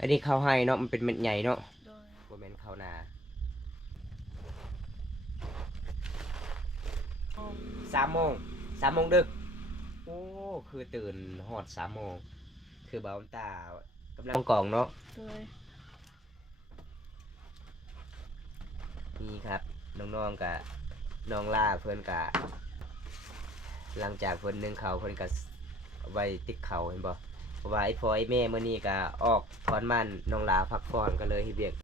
อันนี้ข้าวให้เนาะมันเป็นเม็ดใหญ่เนาะโดยบ่แม่นข้าวนา3 โมง3 โมงดึกโอ้คือตื่นฮอด3 โมงคือบ่าวตากำลังกองเนาะโดยนี่ครับน้องๆกับน้องล่าเพื่อนกะหลังจากเพิ่นนึ่งเขาวเพิ่นกะไว้ติดเขาเห็นบ่เพราะว่าไอ้พ่อไอ้แม่มื้อนี้กะออกถอนมันน้องลาพักผ่อนก็เลยเฮ็ดเวียก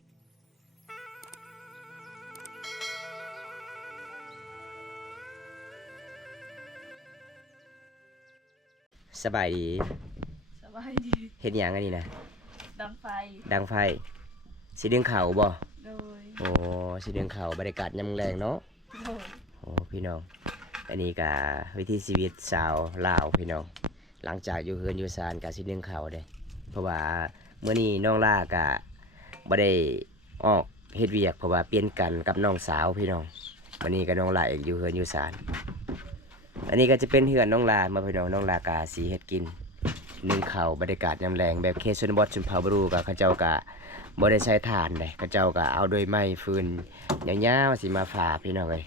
สบายดีสบายดีเฮ็ดหยังอันนี้นะดังไฟดังไฟสิดึงเขาบ่โดยโอ้สิดึงเขาบรรยากาศยามแลงเนาะโดยโอ้พี่น้องอันนี้ก็วิถีชีวิตสาวลาวพี่น้องหลังจากอยู่เฮือนอยู่ศาลก็สิดึงเขาเด้เพราะว่ามื้อนี้น้องล่าก็บ่ได้ออกเฮ็ดเวียกเพราะว่าเปลี่ยนกันกับน้องสาวพี่น้องวันนี้ก็น้องล่าเอกอยู่เฮือนอยู่ศาลอันนี้ก็จะเป็นเฮือนน้องลามาพี่น้องน้องลากาสีเฮ็ดกินนึ่งข้าวบรรยากาศยามแลงแบบเคชนบอสชนเผาบรูก็เขาเจ้าก็บ่ได้ใช้ถ่านเลยเขาเจ้าก็เอาโดยไม้ฟืนยาวๆสิมาผ่าพี่น้องเอ้ย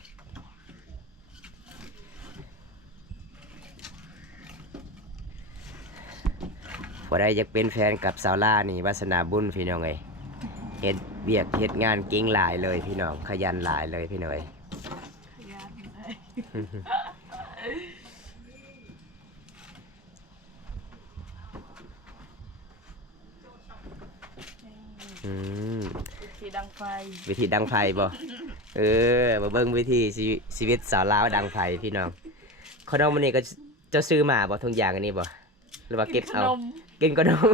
พอได้อยากเป็นแฟนกับสาวล่านี่วาสนาบุญพี่น้องเอ้ยเฮ็ดเวียกเฮ็ดงานเก่งหลายเลยพี่น้องขยันหลายเลยพี่น้องเอ้ยขยันเลย อืมวิธีดังไฟวิธีดังไฟบ่เออมาเบิ่งวิธีชีวิตสาวลาวดังไฟพี่น้องขนมมันนี่ก็เจ้าซื้อมาบ่ทุกอย่างอันนี้บ่หรือว่าเก็บเอากินขนม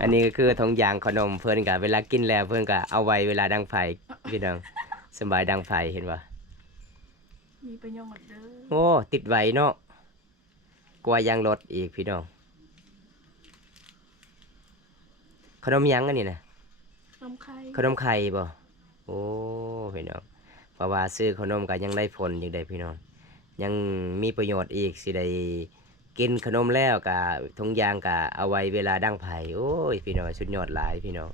อันนี้ก็คือทงยางขนมเพื่อนกะเวลากินแล้วเพื่อนกะเอาไว้เวลาดังไฟพี่น้องสบายดังไฟเห็นป่ะมีประโยชน์เด้อโอ้ติดไว้เนาะกลัวยางรถอีกพี่น้องขนมยังอันนี้นะขนมไข่ขนมไข่บ่โอ้พี่น้องเพราะว่าซื้อขนมก็ยังได้ผลอยู่ได้พี่น้องยังมีประโยชน์อีกสิได้กินขนมแล้วกะทงยางกะเอาไว้เวลาดังไผ่โอ้ยพี่น้องสุดยอดหลายพี่น้อง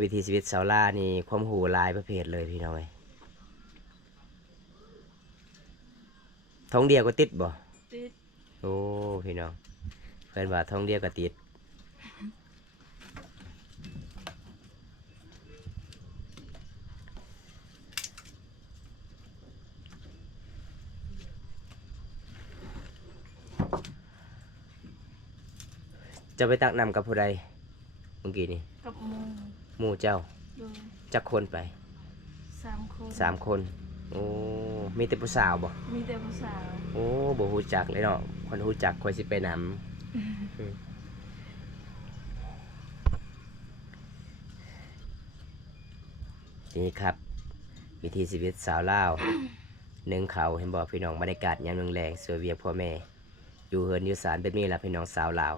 วิถีชีวิตสาวล่านี่ความหูหลายประเภทเลยพี่น้องท้องเดียวก็ติดบ่ติดโอ้พี่น้องเพื่อนว่าท้องเดียวก็ติดจะไปตักนำกับผู้ใดเมื่อกี้นี่กับหมู่เจ้าโดยจักคนไป3 คน3 คนโอ้มีแต่ผู้สาวบ่มีแต่ผู้สาวโอ้บ่ฮู้จักเลยเนาะคนฮู้จักค่อยสิไปนำนี่ครับวิถีชีวิตสาวลาวนึ่งเขาเห็นบ่พี่น้องบรรยากาศยามแลงๆสวยเวียกพ่อแม่อยู่เฮือนอยู่ศาลแบบนี้ล่ะพี่น้องสาวลาว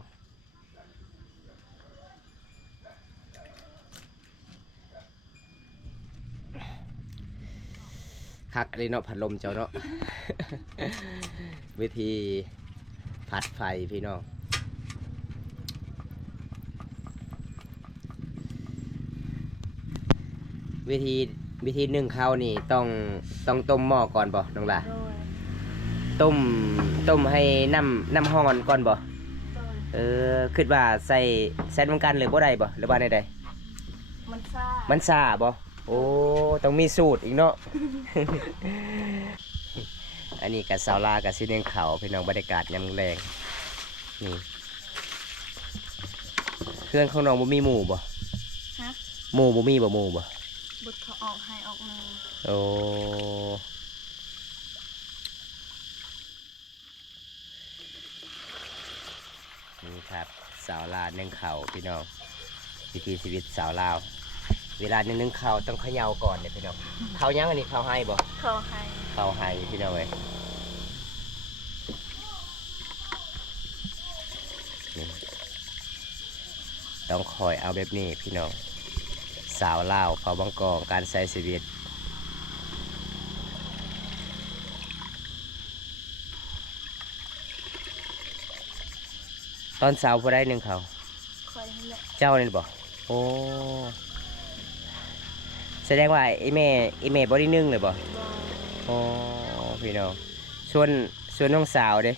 คักเลยเนาะพัดลมเจ้าเนาะ วิธีผัดไฟพี่น้องวิธีนึ่งข้าวนี่ต้องต้มหม้อก่อนบ่น้องล่ะโดยต้มให้น้ำร้อนก่อนบ่โดยคิดว่าใส่เหมือนกันเลยบ่ได้บ่หรือว่าใดมันซ่าบ่โอ้ต้องมีสูตรอีกเนาะ อันนี้กับสาวลากับซีเนียงเขาพี่น้องบรรยากาศยามแรงนี่เพื่อนของน้องบ่มีหมู่บ่ฮะหมู่บ่มีบ่หมู่บ่บุตรเขาออกให้ออกมาโอ้นี่ครับสาวลานึ่งเขาพี่น้องวิถีชีวิตสาวลาวเวลานึ่งเขาต้องเขย่าก่อนเนี่ยพี่น้องเขายังอันนี้เขาให้บ่เขาให้พี่น้องเว้ยต้องคอยเอาแบบนี้พี่น้องสาวลาวเผาบังกองการใช้ชีวิต ตอนเช้าพอได้หนึ่งเขาว คอยนี่แหละ เจ้านี่บอกโอ้แสดงว่าไอ้แม่บ่ได้นึ่งเลยบ่ บอ โอ้พี่น้องส่วนน้องสาวเด้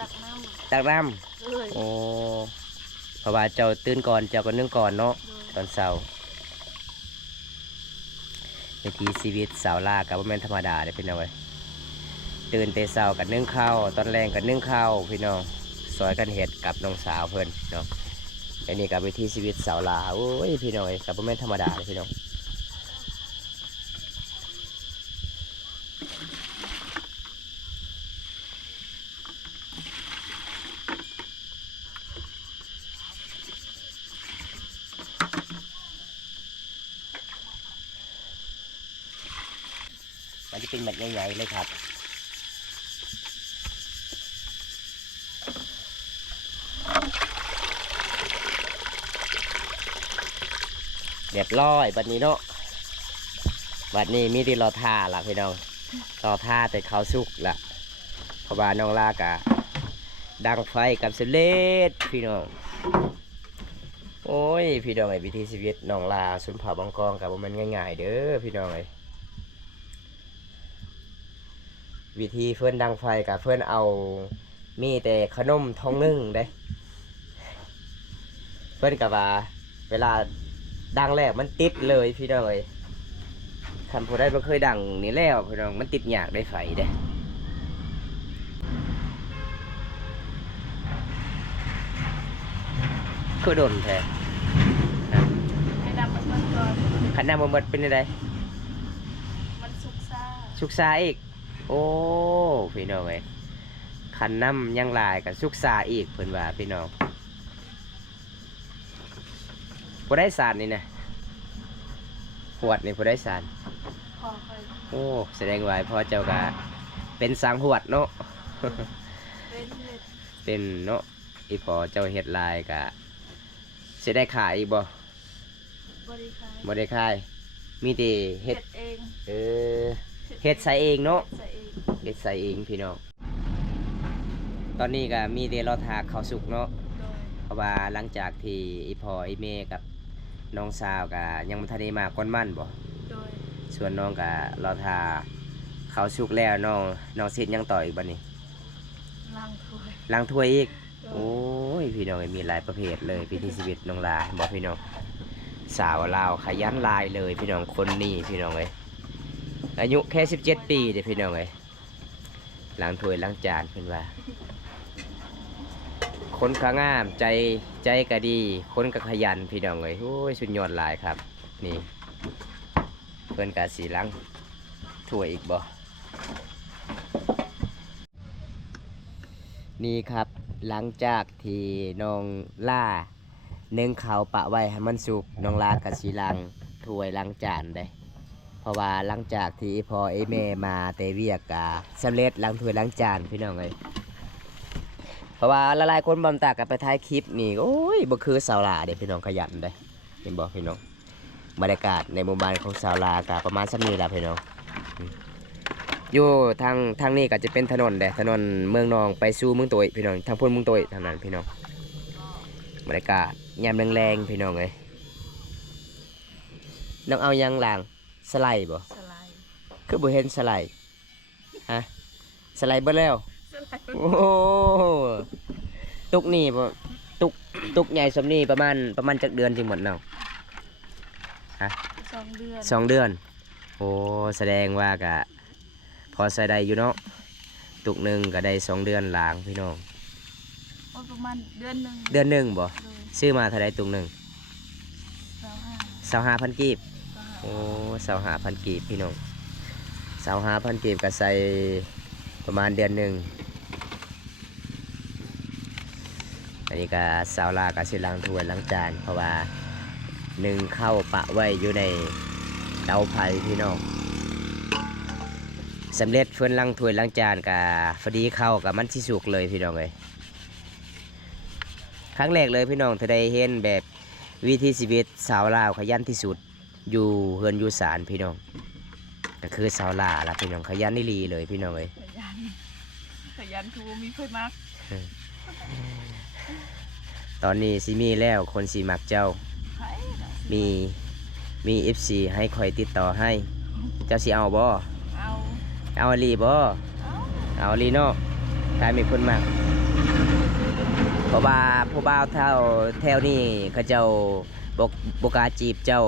ตักน้ ตักน้ ำเลย ำโอ้เพราะว่าเจ้าตื่นก่อนเจ้าก็นึ่งก่อนเนาะ เลย ตอนเช้าวิถีชีวิตสาวลากับบ่แม่นธรรมดาเด้พี่น้องเอ้ยตื่นแต่เช้ากับนึ่งข้าวตอนแรงกับนึ่งข้าวพี่น้องซอยกันเฮ็ดกับน้องสาวเพิ่นเนาะอันนี้กับวิถีชีวิตสาวลาโอ้ยพี่น้องเอ้ยกับบ่แม่นธรรมดาเลยพี่น้องมันจะเป็นแบบใหญ่ๆเลยครับเรียบร้อยบัดนี้เนาะบัดนี้มีที่รอท่าละพี่น้องรอท่าแต่เขาสุกละเพราะว่าน้องลากะดังไฟกับสเลดพี่น้องโอ้ยพี่น้องไอ้วิธีชีวิตน้องลาสุนเผาบางกองกับมันง่ายๆเด้อพี่น้องไอ้วิธีเพื่อนดังไฟกับเพื่อนเอามีแต่ขนมทองนึ่งเด้เพื่อนกับว่าเวลาดังแล้วมันติดเลยพี่น้องเอ้ยคันผู้ใดบ่เคยดังนี่แล้วพี่น้องมันติดยากได้ไฟเด้คือโดนแท้ ให้ดำมันก่อน คันน้ำบ่หมดเป็นได มันสุกซ่า สุกซาอีกโอ้พี่น้องเอ้ยคันน้ำยังหลายกับสุกซาอีกเพิ่นว่าพี่น้องผู้ได้สารนี่นะหวดนี่ผู้ได้สาร พอคอย โอ้แสดงว่าพ่อเจ้ากะเป็นสังหวดเนาะ เป็นเห็ด เป็นเนาะอีพอเจ้าเฮ็ดลายกะสิได้ขายอีกบ่ บริการ บ่ได้ขายมีแต่เฮ็ เห็ ด ดเอง เออเฮ็ดใส่เองเนาะ ใส่เอง เฮ็ดใส่เองพี่น้องตอนนี้ก็มีแต่รอทาข้าวสุกเนาะ โดย เพราะว่าหลังจากที่อีพออีเมกับน้องสาวกะยังบ่ทันได้มาก้อนมั่นบ่ โดย ส่วนน้องกะรอทาข้าวสุกแล้วน้องเสร็จยังต่ออีกบัดนี้ ล้างถ้วย ล้างถ้วยอีก โด โอ้ ย ยพี่น้องมีหลายประเภทเลยพิธีชีวิตน้องลาบอกพี่น้องสาวลาวขยันหลายเลยพี่น้องคนนี้พี่น้องเอ้ยอายุแค่17 ปีเด้อพี่น้องเอ้ยล้างถ้วยล้างจานเพิ่นว่า คนก็งามใจก็ดี คนก็ขยันพี่น้องเอ้ยโอ้ยสุดยอดหลายครับ นี่เพิ่นก็สิล้างถ้วยอีกบ่นี่ครับหลังจากที่น้องล่านึ่งข้าวปะไว้ให้มันสุกน้องลากะสิล้างถ้วยล้างจานได้เพราะว่าหลังจากที่พอไอแม่มาแต่เวียกกะสำเร็จล้างถ้วยล้างจานพี่น้องเอ้ยเพราะว่าหลายๆคนบำตากันไปถ่ายคลิปนี่โอ้ยบ่คือสาวลาเด้พี่น้องขยันเด้เห็นบ่พี่น้องบรรยากาศในหมู่บ้านของสาวลากะประมาณสักนี้ล่ะพี่น้องอยู่ทางนี้ก็จะเป็นถนนเด้ถนนเมืองนองไปสู่เมืองโตยพี่น้องทางพ้นเมืองโตยทางนั้นพี่น้องบรรยากาศยามแรงๆพี่น้องเอ้ยน้องเอายังล่างสไลด์บ่ สไลด์ คือบ่เห็นสไลด์ฮะสไลด์เบิดแล้ว สไลด์ โอ้โหตุกนี่บ่ตุกใหญ่สำนี่ประมาณจักเดือนจึงหมดเนาะ 2 เดือน 2 เดือนโอ้แสดงว่ากะพอใส่ได้อยู่เนาะตุกหนึงก็ได้2 เดือนหลางพี่น้อง โอ้ประมาณเดือนหนึ่ง เดือนหนึงบ่ โดย ซื้อมาเท่าใดตุกหนึง 25 25,000กีบโอ้25,000กีบพี่น้อง25,000กีบก็ใส่ประมาณเดือนหนึงอันนี้ก็สาวลาก็สิล้างถ้วยล้างจานเพราะว่านึ่งข้าวปะไว้อยู่ในเตาไฟพี่น้องสำเร็จเพื่อนล้างถ้วยล้างจานกับพอดีเข้ากับมันที่สุกเลยพี่น้องเลยครั้งแรกเลยพี่น้องที่ได้เห็นแบบวิถีชีวิตสาวลาวขยันที่สุดอยู่เฮือนอยู่ศาลพี่น้องก็คือสาวลาวละพี่น้องขยันนี่ลีเลยพี่น้องเลย ขยันทูมีเพื่อนมาก ตอนนี้สิมีแล้วคนสิมักเจ้า ไผล่ะ มี FC ให้คอยติดต่อให้ เจ้าสิเอาบ่ เอา เอาอีหลีบ่ เอา เอาอีหลีเนาะถ้ามีคนมักเพราะว่าผู้บ่าวแถวนี้เขาเจ้าบ่กล้าจีบเจ้า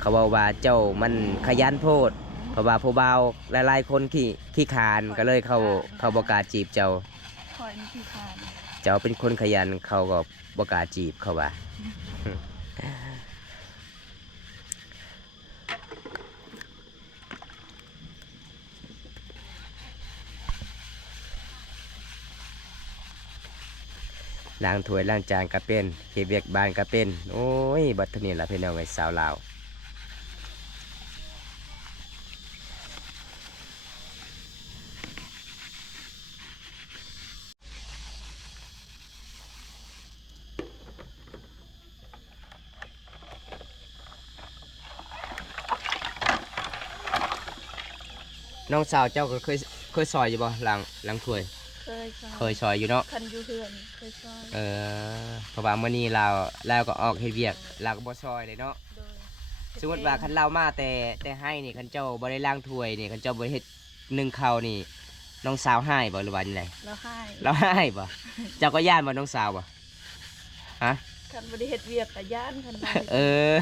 เขาบอกว่าเจ้ามันขยันโพด เพราะว่าผู้บ่าวหลายๆคนขี้ขานก็เลยเขาบ่กล้าจีบเจ้า คอยมีที่ทาน เจ้าเป็นคนขยันเขาก็บ่กล้าจีบเขาว่า ล้างถ้วยล้างจานก็เป็นเฮ็ดเวียกบ้านก็เป็นโอ้ยบัดเทอนี้ล่ะพี่น้องไอ้สาวลาวน้องสาวเจ้าก็เคยซอยอยู่บ่ล้างถ้วย เคยซอย เคยซอยอยู่เนาะ คันอยู่เฮือนเคยซอย เพราะว่ามื้อนี้เราก็ออกเฮ็ดเวียกเราก็บ่ซอยเลยเนาะ โดย สมมุติว่าคันเรามาแต่ให้นี่คันเจ้าบ่ได้ล้างถ้วยนี่คันเจ้าบ่ได้เฮ็ดนึ่งข้าวนี่น้องสาวให้บ่หรือว่าจังได แล้วให้ เราให้บ่เจ้าก็ย่านบ่น้องสาวบ่ฮะ คันบ่ได้เฮ็ดเวียกก็ย่านคันบ่ เออ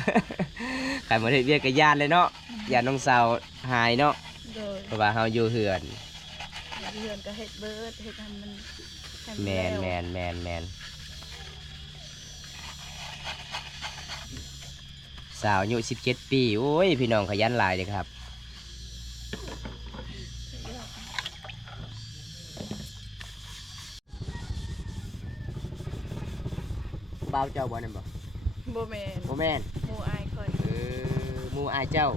คันบ่ได้เฮ็ดเวียกก็ย่านเลยเนาะย่านน้องสาวหายเนาะ โดย เพราะว่าเฮาอยู่เฮือน เฮือนก็เฮ็ดเบิดเฮ็ดให้มันให้ แม แล้ว นสาวอายุ17 ปีโอ้ยพี่น้องขยันหลายเลยครับบ่าวเจ้าบ่นั่นบ่ บ่แม่น บ่แม่น หมู่อายคอย หมู่อายเจ้า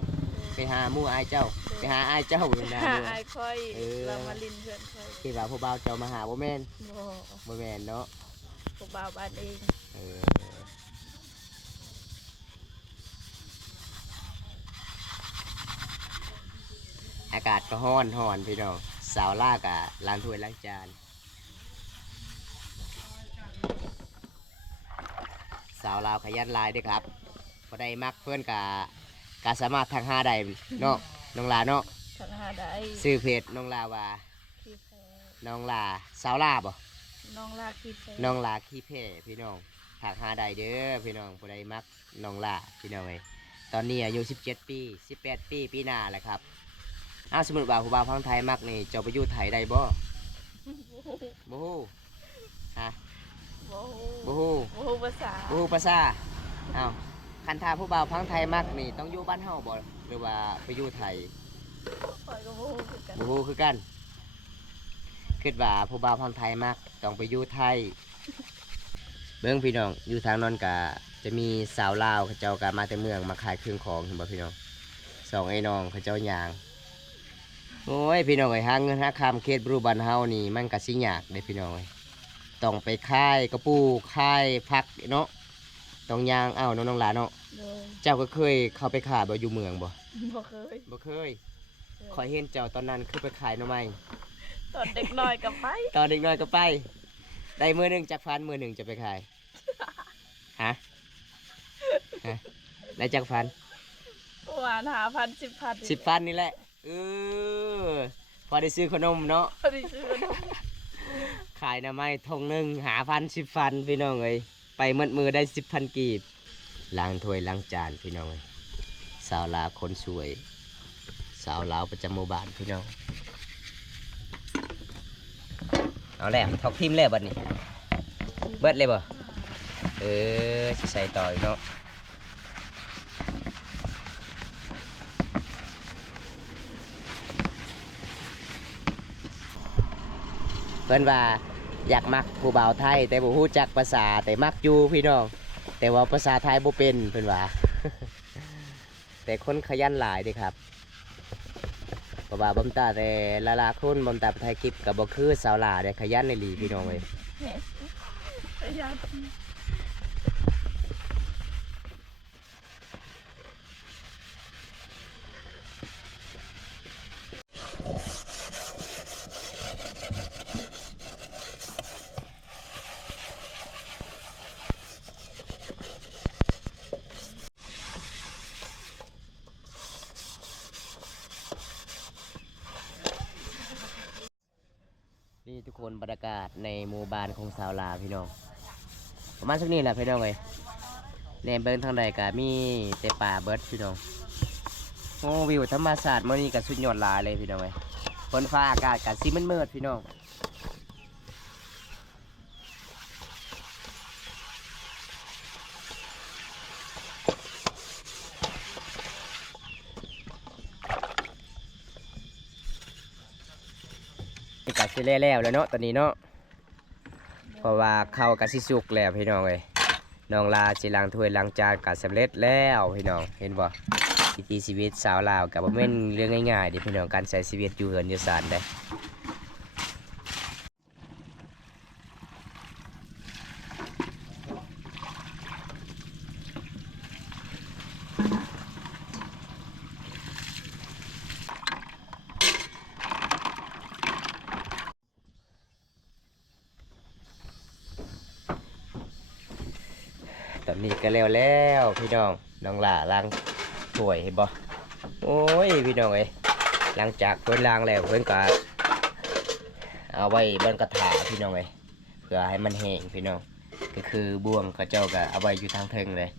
ไปหาหมู่อายเจ้าไปหาอายเจ้าอยู่นะ อายคอย เออ เรามาลินเพื่อนคอย คิดว่าผู้บ่าวเจ้ามาหาบ่แม่น บ่ บ่แม่นเนาะ ผู้บ่าวบ้านเอง เอออากาศก็ร้อนพี่น้องสาวลากะล้างถ้วยล้างจานสาวลาวขยันหลายเด้อครับพอได้มักเพื่อนกสามารถทางหาได้เนาะน้องลาเนาะ ทางหาได้ ซื้อเพจน้องลาว่า ขี้แพ้ น้องลาสาวลาบ่ น้องลากขี้แพ้ น้องลาขี้เพ่พี่น้องทางหาได้เด้อพี่น้องพอได้มักน้องลาพี่น้องเอ้ยตอนนี้อายุ17 ปี18 ปีปีหน้าแหละครับสมมุติว่าผู้บ่าวพังไทยมักนี่เจ้าไปอยู่ไทยได้บ่บ่ฮู้ฮะ บ่ บ่ฮู้ บ่ฮู้ภาษา บ่ฮู้ภาษาอ้าวคันถ้าผู้บ่าวพังไทยมักนี่ต้องอยู่บ้านเฮาบ่หรือว่าไปอยู่ไทย คอยก็บ่ฮู้คือกัน บ่ฮู้คือกันคิดว่าผู้บ่าวพังไทยมักต้องไปอยู่ไทยเบิ่งพี่น้องอยู่ทางนั้นก็จะมีสาวลาวเขาเจ้าก็มาแต่เมืองมาขายเครื่องของเห็นบ่พี่น้องสองไอ้น้องเขาเจ้าย่างโอ้ยพี่น้องไอ้หาเงินหาคำเขตบรูบ้านเฮานี่มันก็สิยากเด้พี่น้องเอ้ยต้องไปค่ายกระปูค่ายพักเนาะต้องย่างน้องหลานเนาะ โดย เจ้าก็เคยเข้าไปขายบ่อยู่เมืองบ่ บ่เคย บ่เคยขอยเห็นเจ้าตอนนั้นคือไปขายหน่อไม้ ตอนเด็กน้อยก็ไป ตอนเด็กน้อยก็ไป ได้มื้อหนึงจักพันมื้อหนึงจะไปขายฮะได้จักพัน ประมาณ5,000 10,000 10 พันนี่แหละพอได้ซื้อขนมเนาะ พอดีซื้อขนม ขายหน่อไม้ทงหนึงหาพัน10 พันพี่น้องเอ้ยไปหมดมือได้10,000 กีบล้างถ้วยล้างจานพี่น้องเอ้ยสาวลาวคนสวย สาวลาวประจำหมู่บ้านพี่น้องเอาแล้วทอกทิมแล้วบัดนี้เบิดเลยบ่สิใส่ต่ออีกเนาะเพิ่นว่าอยากมักผู้บ่าวไทยแต่บ่ฮู้จักภาษาแต่มักอยู่พี่น้องแต่ว่าภาษาไทยบ่เป็นเพิ่นว่า แต่คนขยันหลายเด้ครับเพราะว่าบ่มตาแต่ละคนบ่มตาไทยคลิปก็บ่คือสาวลาวได้ขยันในหลีพี่น้องเอ้ย ประหยัด นี่ทุกคนบรรยากาศในหมู่บ้านของสาวลาวพี่น้องประมาณสักนี้แหละพี่น้องเลยแนมเบิ้งทางใดก็มีแต่ป่าเบิดพี่น้องโอ้วิวธรรมชาติมื้อนี้ก็สุดยอดหลายเลยพี่น้องเลยฝนฟ้าอากาศก็สิมืดๆพี่น้องนี่ก็สิแล้วแล้วเนาะตอนนี้เนาะเพราะว่าข้าวก็สิสุกแล้วพี่น้องเอ้ยน้องลาสิล้างถ้วยล้างจานก็สำเร็จแล้วพี่น้องเห็นบ่วิถีชีวิตสาวลาวก็บ่แม่นเรื่องง่ายๆเด้พี่น้องการใช้ชีวิตอยู่เฮือนอยู่ศาลเด้ตอนนี้ก็แล้วพี่น้องน้องลาล้างถ้วยเห็นบ่โอ้ยพี่น้องเอ้ยหลังจากเพิ่นล้างแล้วเพิ่นก็เอาไว้บนกระถาพี่น้องเอ้ยเพื่อให้มันแห้งพี่น้องก็คือบ่วงเขาเจ้าก็เอาไว้อยู่ทางเทิงเลย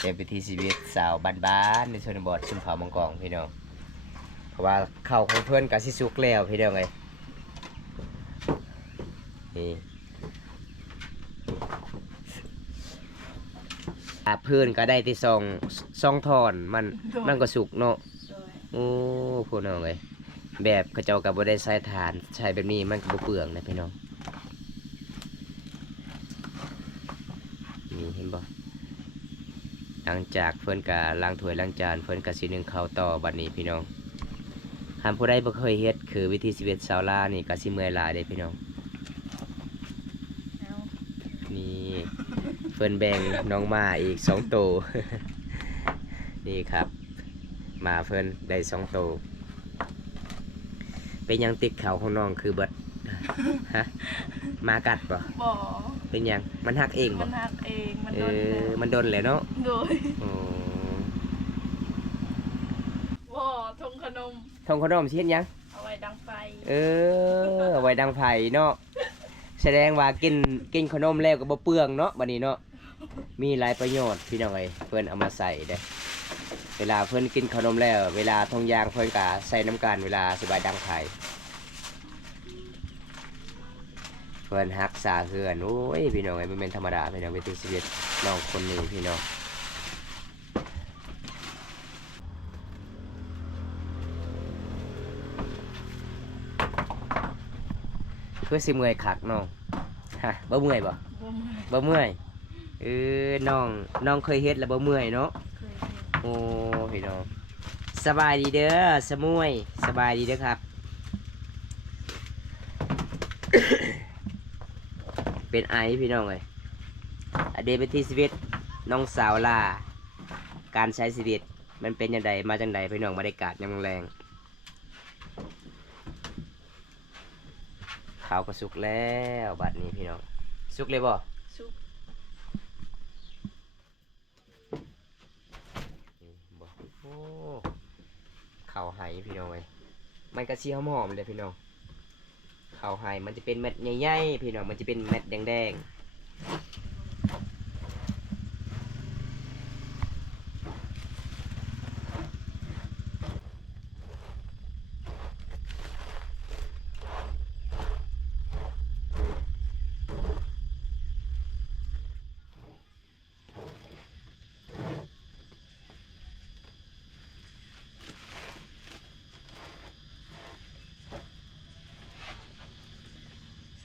เป็นวิถีชีวิตสาวบ้านๆในชนบทชุมเผ่ามังกรพี่น้องเพราะว่าข้าวของเพิ่นก็สิสุกแล้วพี่น้องเอ้ยนี่พื้นก็ได้ที่ซองทอนมันก็สุกเนาะ โดย โอ้พี่น้องเอ้ยแบบเขาเจ้าก็บ่ได้ใช้ถ่านใช้แบบนี้มันก็บ่เปลืองนะพี่น้องนี่เห็นบ่หลังจากเพิ่นก็ล้างถ้วยล้างจานเพิ่นก็สินึ่งข้าวต่อบัดนี้พี่น้องหากผู้ใดบ่เคยเฮ็ดคือวิถีชีวิตชาวลาวนี่ก็สิเมื่อยหลายเด้พี่น้อง เอา นี่เพิ่นแบ่งน้องหมาอีก2ตัว นี่ครับหมาเพิ่นได้2ตัวเป็นหยังติดเขาของน้องคือเบิด ฮะหมากัดบ่ บ่ เป็นหยังมันหักเองบ่ มันหักเองมัน เอ โดนแล้ว อมันโดนแหละเนาะ โดย อ๋อ บ่ทงขนม ทงขนมสิเฮ็ดหยัง เอาไว้ดังไฟ เออเอาไว้ดังไผเนาะแสดงว่ากินขนมแล้วก็บ่เปลืองเนาะบัดนี้เนาะมีหลายประโยชน์พี่น้องเอ้ยเพิ่นเอามาใส่เด้เวลาเพิ่นกินขนมแล้วเวลาทงยางเพิ่นก็ใส่น้ำกันเวลาสิบายดังไผเพิ่นรักษาเฮือนโอ้ยพี่น้องเอ้ยบ่แม่นธรรมดาพี่น้องวิถีชีวิตน้องคนนี้พี่น้องคือสิเมื่อยคักน้องฮะบ่เมื่อยบ่ บ่เมื่อยบ่เมื่อยน้องเคยเฮ็ดแล้วบ่เมื่อยเนาะ เคยเห็น โอ้พี่น้องสบายดีเด้อสมุยสบายดีเด้อครับ เป็นไอพี่น้องเลยอเดเป็นที่ชีวิตน้องสาวลาการใช้ชีวิตมันเป็นยังไงมาจังใดพี่น้องบรรยากาศยังแรงข้าวก็สุกแล้วบัดนี้พี่น้องสุกเลยบ่ ซุป นี่บ่โอ้ข้าวไหพี่น้องเลยมันก็สีหอมๆเลยพี่น้องข้าวไหมันจะเป็นเม็ดใหญ่ๆพี่น้องมันจะเป็นเม็ดแดงๆ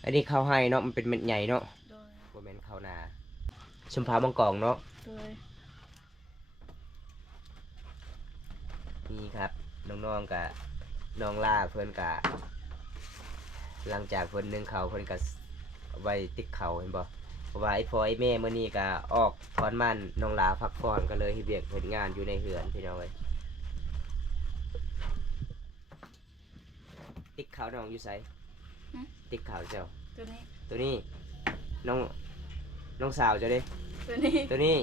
อันนี้ข้าวไหเนาะมันเป็นเม็ดใหญ่เนาะ โดย บ่แม่นข้าวนาชุมพามังกรเนาะ โดย นี่ครับน้องๆกับน้องลาเพิ่นกะหลังจากเพิ่นนึ่งเขาวเพิ่นกะไว้ติ๊กเขาเห็นบ่เพราะว่าไอ้พ่อไอ้แม่มื้อนี้กะออกถอนมันน้องลาพักผ่อนก็เลยเฮ็ดเวียกเฮ็ดงานอยู่ในเฮือนพี่น้องเอ้ยติ๊กเขาน้องอยู่ไสติ๊กเขาเจ้า ตัวนี้ ตัวนี้น้องสาวเจ้าเด้ ตัวนี้ ตัวนี้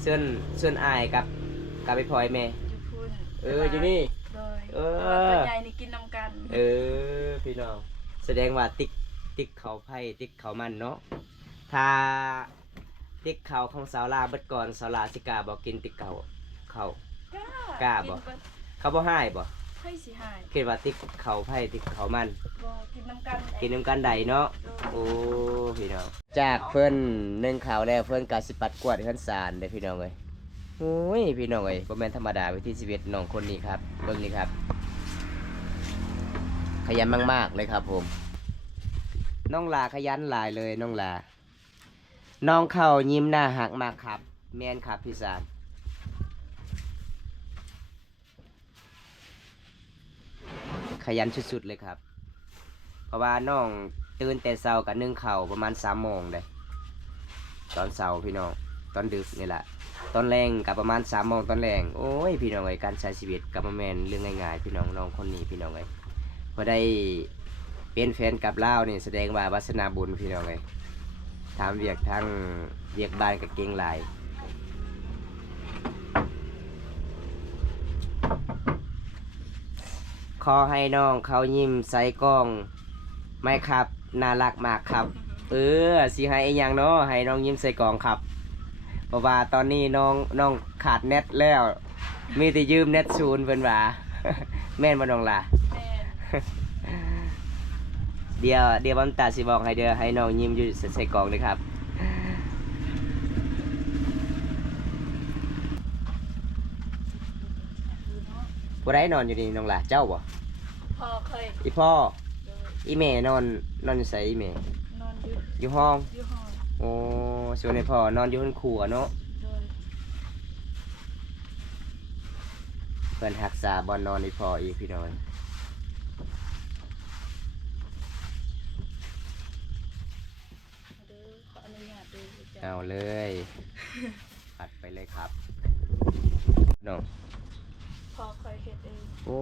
เสื้อนอายกับไอ้พ่อไอ้แม่ อยู่พุ่น อยู่นี่ โดย เออ ตัวใหญ่นี่กินน้ำกัน พี่น้อง แสดงว่าติ๊กเขาไผ่ติ๊กเขามันเนาะถ้าติ๊กเขาของสาวลาเบิดก่อนสาวลาสิกล้าบ่กินติ๊กเขา กล้าบ่ เขาบ่ให้บ่ ให้สิหาย คิดว่าติ๊กเขาไผ่ติ๊กเขามัน บ่กินน้ำกัน กินน้ำกันใดเนาะโอ้พี่น้องจากเพิ่นนึ่งข่าวแล้วเพิ่นก็สิปัดกวาดเฮือนศาลเด้อพี่น้องเอ้ยโอ้ยพี่น้องเอ้ยบ่แม่นธรรมดาวิถีชีวิตน้องคนนี้ครับเบิ่งนี่ครับ ขยันมากๆเลยครับผมน้องลาขยันหลายเลยน้องลาน้องเข้ายิ้มหน้าหักมากครับแม่นครับพี่สารขยันสุดๆเลยครับเพราะว่าน้องตื่นแต่เช้ากับนึ่งข้าวประมาณ3 โมงเลยตอนเช้าพี่น้องตอนดึกนี่แหละตอนแรงกับประมาณ3 โมงตอนแรงโอ้ยพี่น้องเอ้ยการใช้ชีวิตกับแม่นเรื่องง่ายๆพี่น้องน้องคนนี้พี่น้องเอ้ยพอได้เป็นแฟนกับเล่าวนี่แสดงว่าวาสนาบุญพี่น้องเลยทำเวียกทั้งเวียกบ้านกับเก่งหลายขอให้น้องเขายิ้มใส่กล้องไม่ครับน่ารักมากครับสิให้อีหยังเนาะให้น้องยิ้มใส่กล้องครับเพราะว่าตอนนี้น้องขาดเน็ตแล้วมีแต่ยืมเน็ตศูนย์เพิ่นว่า แม่นบ่น้องล่ะ แม่น เดี๋ยวบัมตาสิบอกให้ให้น้องยิ้มอยู่ใส่กล่องเลยครับผู้ใดนอนอยู่นี่น้องล่ะเจ้าบ่ พอเคย อีพ่อ โดย อีแม่นอนอยู่ไสอีแม่ นอนอยู่ อยู่ห้อง อยู่ห้อง โอ้ส่วนไอ้พ่อนอนอยู่บนครัวเนาะ โดย เพิ่นรักษาบ่นอนอีพ่ออีกพี่น้อง เด้อขออนุญาตเด้อจ้ะ เอาเลยปัดไปเลยครับน้อง พอเคยเฮ็ดเอง โอ้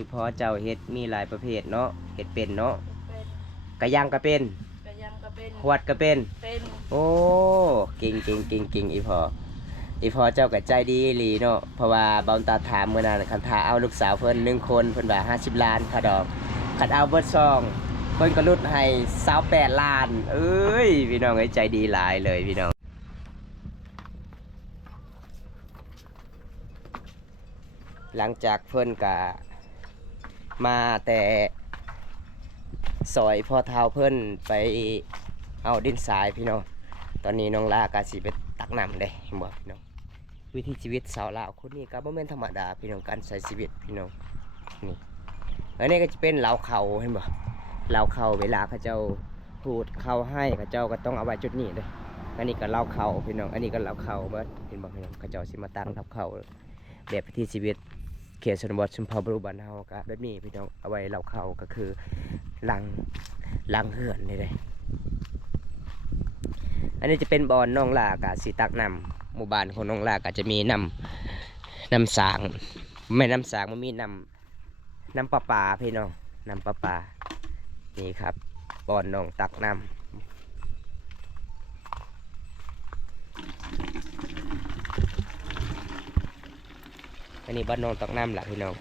ยพ่อเจ้าเฮ็ดมีหลายประเภทเนาะเฮ็ดเป็นเนาะ เป็น กะย่างก็เป็น กระยำก็เป็น ขวดก็เป็น เป็น โอ้เก่งอีพอเจ้าก็ใจดีอีหลีเนาะเพราะว่าบอมตาถามเมื่อนั้นคันถาเอาลูกสาวเพิ่น1 คนเพิ่นว่า50 ล้านค่าดอกคันเอาเบิดซองเพิ่นก็ลดให้28 ล้านเอ้ยพี่น้องเอ้ยใจดีหลายเลยพี่น้องหลังจากเพิ่นก็มาแต่ซอยพ่อเท้าเพิ่นไปเอาดินทรายพี่น้องตอนนี้น้องลากาสิไปตักน้ำได้เห็นบ่พี่น้องวิถีชีวิตสาวลาวคนนี้ก็บ่แม่นธรรมดาพี่น้องการใช้ชีวิตพี่น้องนี่อันนี้ก็จะเป็นเหลาเขาเห็นบ่เหลาเขาเวลาเขาเจ้าพูดเขาให้เขาเจ้าก็ต้องเอาไว้จุดนี้เลยอันนี้ก็เหลาเขาพี่น้องอันนี้ก็เหลาเขาเบิดเห็นบ่พี่น้องเขาเจ้าสิมาตั้งทับเขาแบบวิถีชีวิตเขตชนบทชุมพรบรุบ้านเฮาก็แบบนี้พี่น้องเอาไว้เหลาเขาก็คือหลังเหือนนี่เลยอันนี้จะเป็นบอนน้องลากะสีตักน้ำหมู่บ้านของน้องลากะจะมีน้ำสางไม่น้ำสางมันมีน้ำประปาพี่น้องน้ำประปานี่ครับบอนน้องตักน้ำอันนี้บ้านน้องตักน้ำแหละพี่น้อง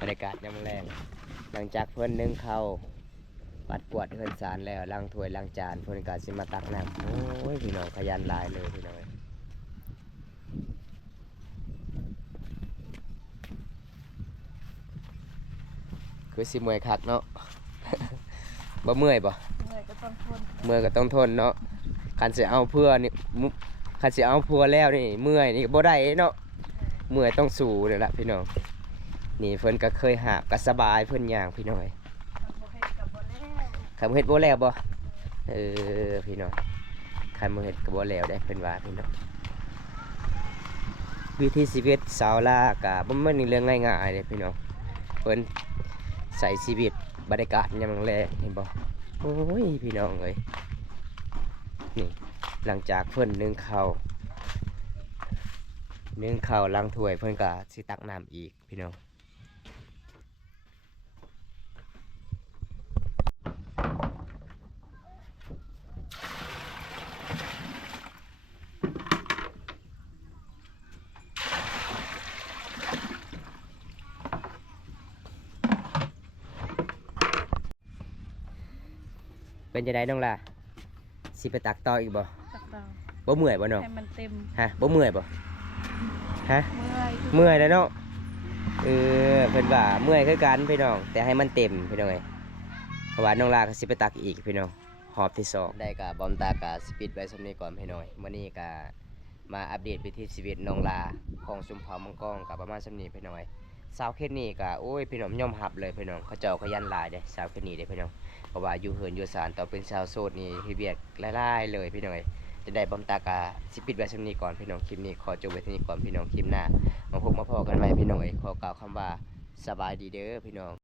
บรรยากาศยามแรงหลังจากเพิ่นนึ่งข้าวปัดกวาดเฮือนศาลแล้วล้างถ้วยล้างจานเพิ่นก็สิมาตักน้ำโอ้ยพี่น้องขยันหลายเลยพี่น้องคือสิเมื่อยคักเนาะ บ่เมื่อยบ่ เมื่อยก็ต้องทน เมื่อยก็ต้องทนเนาะคันสิเอาเพื่อนี่คันสิเอาพัวแล้วนี่เมื่อยนี่บ่ได้เนาะเมื่อยต้องสู้นี่แหละพี่น้องนี่เพิ่นก็เคยหาบก็สบายเพิ่นย่างพี่น้อง บ่เฮ็ดกับบ่แล้ว ขับเฮ็ดบ่แล้วบ่พี่น้องขับเฮ็ดก็บ่แล้วได้เพิ่นว่าพี่น้องวิถีชีวิตสาวลาวก็บ่แม่นเรื่องง่ายๆเด้พี่น้องเพิ่นใส่ชีวิตบรรยากาศยามแลงเห็นบ่โอ้ยพี่น้องเอ้ยนี่หลังจากเพิ่นนึ่งข้าวล้างถ้วยเพิ่นก็สิตักน้ำอีกพี่น้อง เป็นจะได้น้องล่ะสิไปตักต่ออีกบ่ ตักดาว บ่เมื่อยบ่น้อง ให้มันเต็ม ฮะบ่เมื่อยบ่ฮะ เมื่อย เมื่อยแล้วเนาะเพิ่นว่าเมื่อยคือกันพี่น้องแต่ให้มันเต็มพี่น้องเอ้ยเพราะว่าน้องลาก็สิไปตักอีกพี่น้องหอบที่สองได้กับบอมตากะสปิดไว้สำนี้ก่อนพี่น้อยมื้อนี้ก็มาอัปเดตวิถีชีวิตน้องลาของชุมเผ่ามังกรกับประมาณสำนี้พี่น้อยสาวเขตนี้ก็โอ้ยพี่น้องยอมรับเลยพี่น้องเขาเจ้าขยันหลายเด้สาวเขตนี้เด้พี่น้องเพราะว่าอยู่เฮือนอยู่ศาลต่อเป็นชาวโสดนี่เฮ็ดเวียกหลายๆเลยพี่น้อยจะได้บอมตากะสิปิดไว้สำนี้ก่อนพี่น้องคลิปนี้ขอจบไว้ที่นี้ก่อนพี่น้องคลิปหน้า มาพบมาพอกันใหม่พี่น้องเอ้ยขอกล่าวคำว่าสบายดีเด้อพี่น้อง